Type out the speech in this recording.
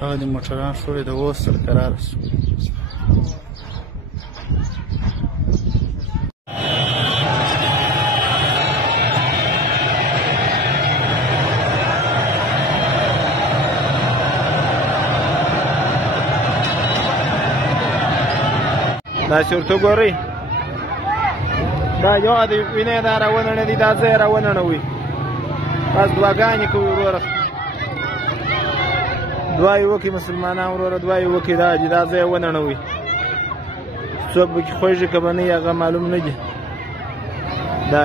هغه د موټران شوړې د اوس سره قرار شو. دا چې ورته ګورئ دا یو د وینې دا راونړېدي دا ځای یې راونړوي بس دعاګانې کوي وروره دعا یې وکړي مسلمانان وروره دعا یې وکړي دا ځای یې ونړوي څوک به کې خوږي که به نه هغه معلوم نه دي دا